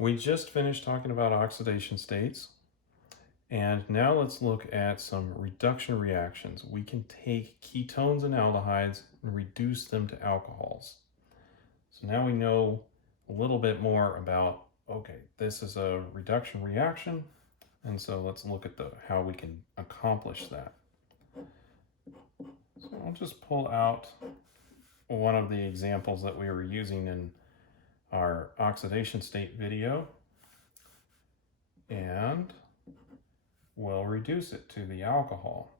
We just finished talking about oxidation states, and now let's look at some reduction reactions. We can take ketones and aldehydes and reduce them to alcohols. So now we know a little bit more about, okay, this is a reduction reaction, and so let's look at how we can accomplish that. So I'll just pull out one of the examples that we were using in our oxidation state video, and we'll reduce it to the alcohol.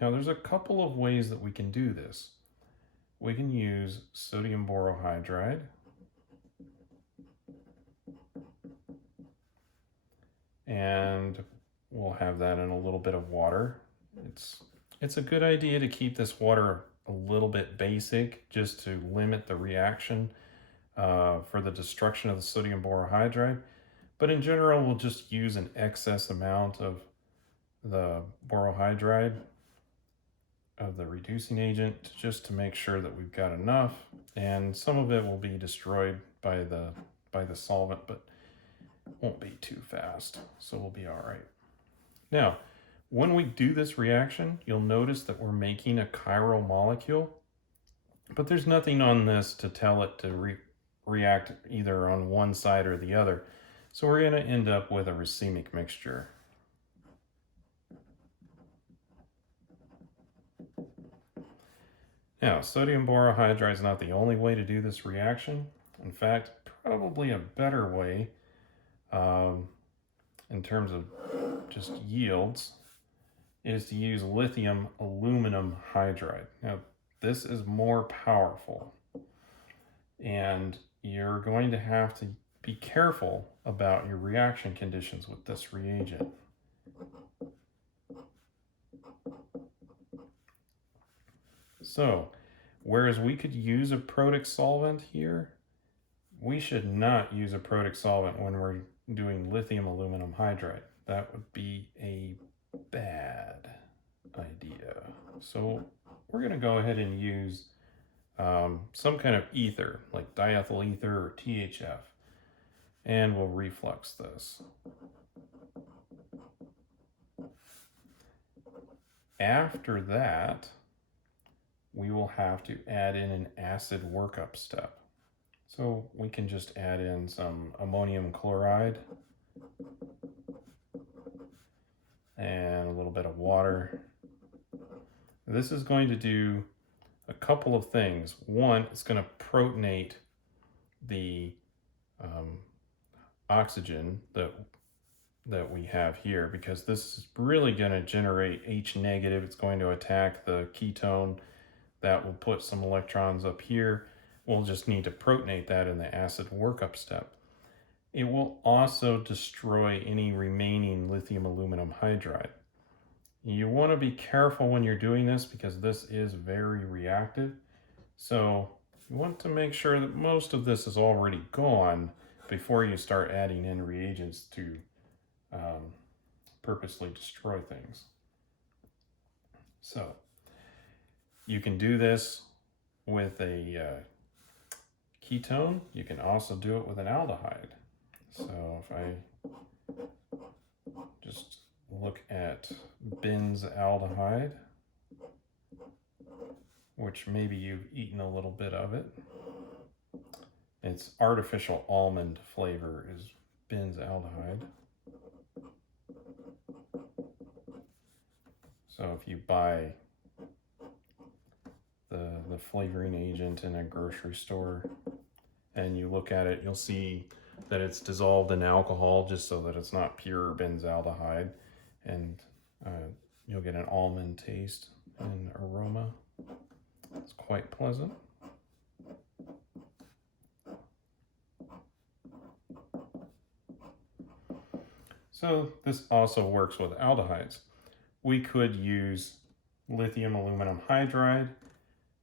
Now there's a couple of ways that we can do this. We can use sodium borohydride, and we'll have that in a little bit of water. It's a good idea to keep this water a little bit basic just to limit the reaction for the destruction of the sodium borohydride. But in general, we'll just use an excess amount of the borohydride of the reducing agent just to make sure that we've got enough, and some of it will be destroyed by the solvent, but won't be too fast, so we'll be all right. Now, when we do this reaction, you'll notice that we're making a chiral molecule, but there's nothing on this to tell it to react either on one side or the other. So we're going to end up with a racemic mixture. Now, sodium borohydride is not the only way to do this reaction. In fact, probably a better way in terms of just yields is to use lithium aluminum hydride. Now, this is more powerful, and you're going to have to be careful about your reaction conditions with this reagent. So, whereas we could use a protic solvent here, we should not use a protic solvent when we're doing lithium aluminum hydride. That would be a bad idea. So we're going to go ahead and use some kind of ether, like diethyl ether or THF, and we'll reflux this. After that, we will have to add in an acid workup step. So we can just add in some ammonium chloride and a little bit of water. This is going to do a couple of things. One, it's going to protonate the oxygen that we have here, because this is really going to generate H negative. It's going to attack the ketone. That will put some electrons up here. We'll just need to protonate that in the acid workup step. It will also destroy any remaining lithium aluminum hydride. You want to be careful when you're doing this because this is very reactive. So you want to make sure that most of this is already gone before you start adding in reagents to purposely destroy things. So you can do this with a ketone. You can also do it with an aldehyde. So if I just look at benzaldehyde, which maybe you've eaten a little bit of it. Its artificial almond flavor is benzaldehyde. So if you buy the flavoring agent in a grocery store and you look at it, you'll see that it's dissolved in alcohol just so that it's not pure benzaldehyde, and you'll get an almond taste and aroma. It's quite pleasant. So this also works with aldehydes. We could use lithium aluminum hydride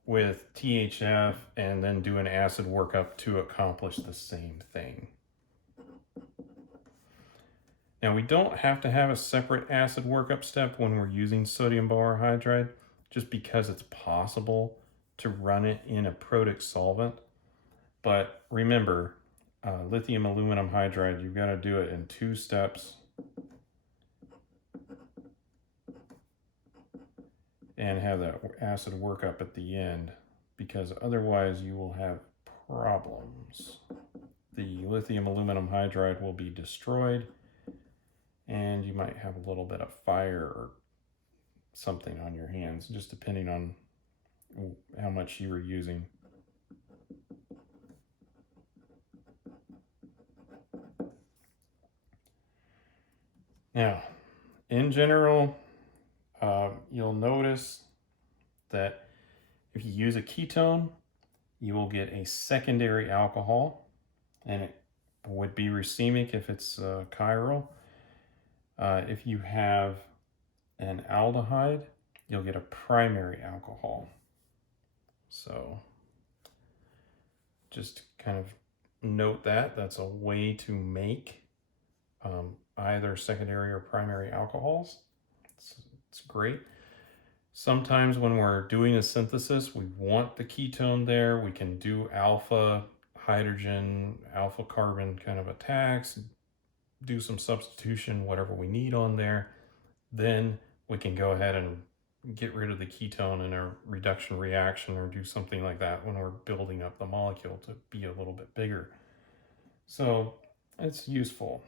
with THF and then do an acid workup to accomplish the same thing. Now, we don't have to have a separate acid workup step when we're using sodium borohydride, just because it's possible to run it in a protic solvent. But remember, lithium aluminum hydride, you've got to do it in 2 steps and have that acid work up at the end, because otherwise you will have problems. The lithium aluminum hydride will be destroyed and you might have a little bit of fire or something on your hands, just depending on how much you were using. Now, in general, you'll notice that if you use a ketone, you will get a secondary alcohol, and it would be racemic if it's chiral. If you have an aldehyde, you'll get a primary alcohol. So just kind of note that that's a way to make either secondary or primary alcohols. It's great. Sometimes when we're doing a synthesis, we want the ketone there. We can do alpha hydrogen, alpha carbon kind of attacks, do some substitution, whatever we need on there. Then we can go ahead and get rid of the ketone in a reduction reaction or do something like that when we're building up the molecule to be a little bit bigger. So it's useful.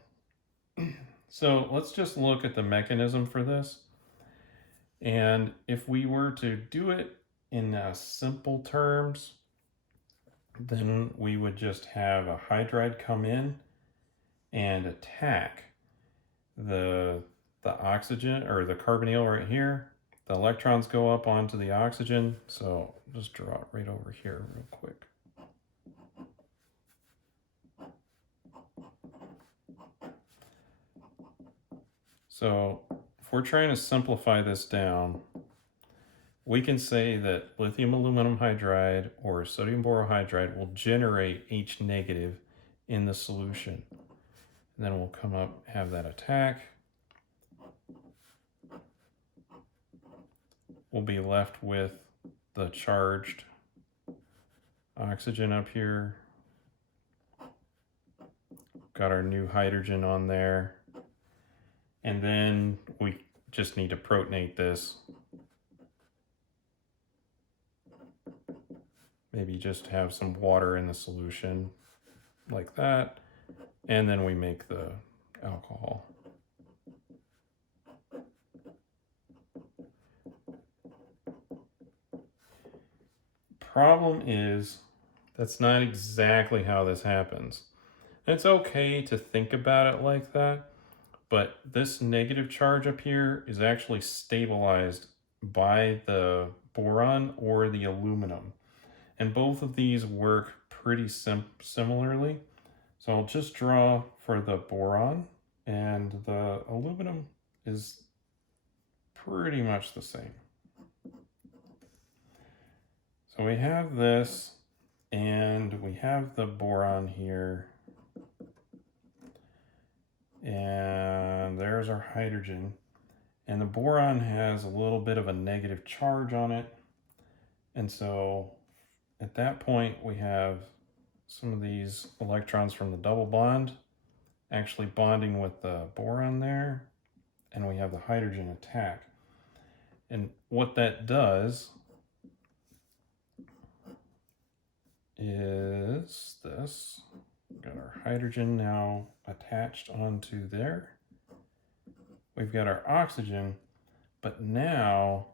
So let's just look at the mechanism for this. And if we were to do it in simple terms, then we would just have a hydride come in and attack the oxygen, or the carbonyl right here. The electrons go up onto the oxygen. So just draw it right over here real quick. So if we're trying to simplify this down, we can say that lithium aluminum hydride or sodium borohydride will generate H negative in the solution. And then we'll come up, have that attack. We'll be left with the charged oxygen up here. Got our new hydrogen on there. And then we just need to protonate this. Maybe just have some water in the solution like that. And then we make the alcohol. Problem is, that's not exactly how this happens. It's okay to think about it like that, but this negative charge up here is actually stabilized by the boron or the aluminum. And both of these work pretty similarly. So I'll just draw for the boron, and the aluminum is pretty much the same. So we have this, and we have the boron here. And there's our hydrogen. And the boron has a little bit of a negative charge on it. And so at that point, we have some of these electrons from the double bond actually bonding with the boron there. And we have the hydrogen attack. And what that does is this. We've got our hydrogen now attached onto there. We've got our oxygen, but now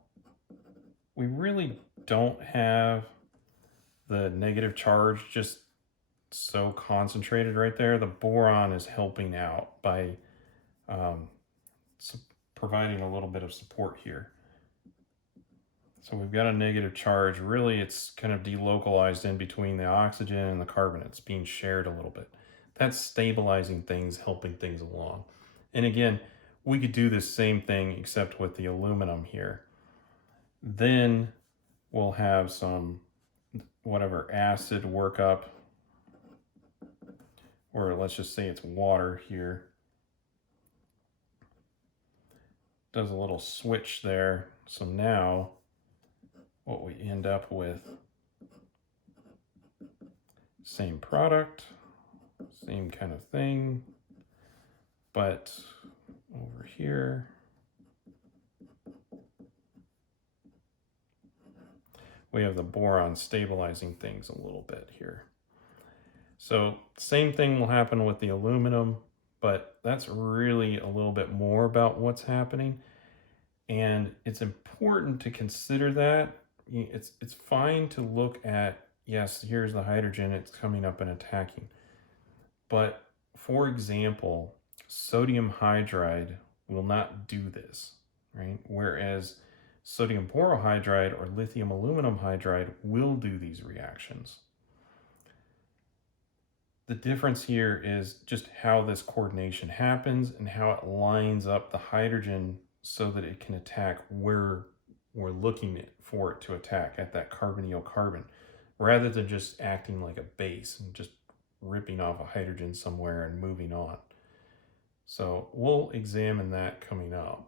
we really don't have the negative charge just so concentrated right there. The boron is helping out by providing a little bit of support here. So we've got a negative charge. Really, it's kind of delocalized in between the oxygen and the carbon. It's being shared a little bit. That's stabilizing things, helping things along. And again, we could do the same thing except with the aluminum here. Then we'll have some whatever acid workup, or let's just say it's water here. Does a little switch there. So now what we end up with, same product. same kind of thing, but over here, we have the boron stabilizing things a little bit here. So same thing will happen with the aluminum, but that's really a little bit more about what's happening. And it's important to consider that. It's fine to look at, yes, here's the hydrogen, it's coming up and attacking. But for example, sodium hydride will not do this, right? Whereas sodium borohydride or lithium aluminum hydride will do these reactions. The difference here is just how this coordination happens and how it lines up the hydrogen so that it can attack where we're looking for it to attack, at that carbonyl carbon, rather than just acting like a base and just ripping off a hydrogen somewhere and moving on. So we'll examine that coming up.